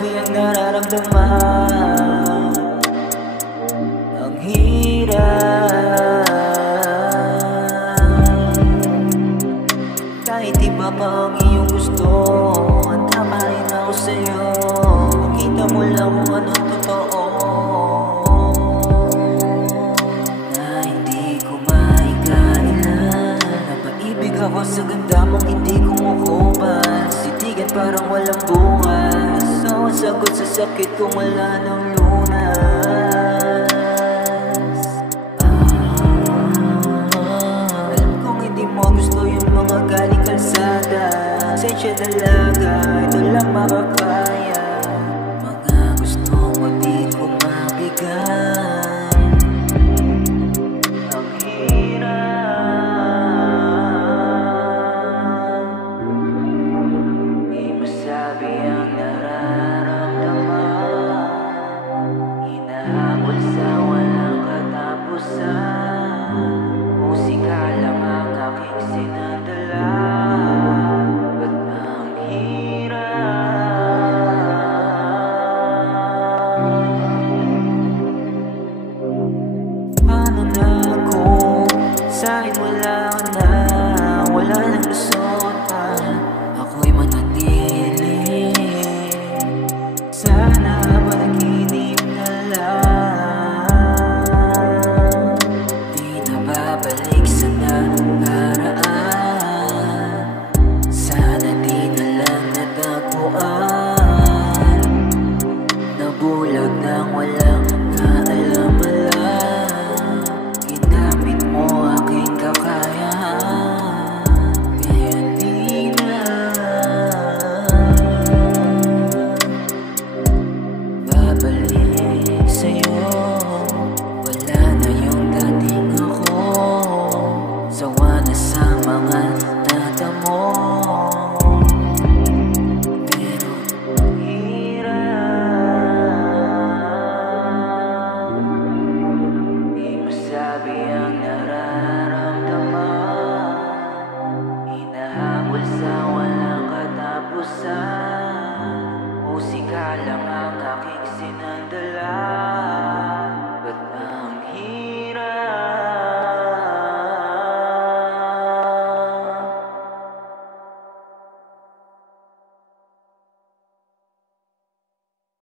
masabi ang nararamdaman. Ang hirap, kahit iba pa ang iyong gusto, handa pa rin ako sa'yo. Makita mo lang kung anong totoo, na hindi ko maikailan. Napaibig ako sa ganda mong hindi kumukupas, titigan parang walang bukas. So ang sagot sa sakit kung wala ng lunas. Alam kong hindi mo gusto yung mga galing kalsada. Sensya dalaga, ito lang makakaya. Mga gusto mo di ko mabigay. Ang hirap, di masabi ang nararamdaman. Hinahabol sa walang katapusan. Musika lang ang aking sinadala. Ba't ang hirap? Paano na ako? Sa'kin wala ka na, wala nang lusotan. Ako'y manatili, sana panaginip na lang. Di na babalik sa nakaraan, sana di na lang natagpuan. Nabulag nang walang kaalam-alam. Ginamit mo aking kakayahan, kaya di na babalik sa'yo. Wala na yung dating ako, sawa na sa mga natamo. Pero ang hirap, di masabi ang nararamdaman. Hinahabol sa walang katapusan. Musika lang ang aking sinadala.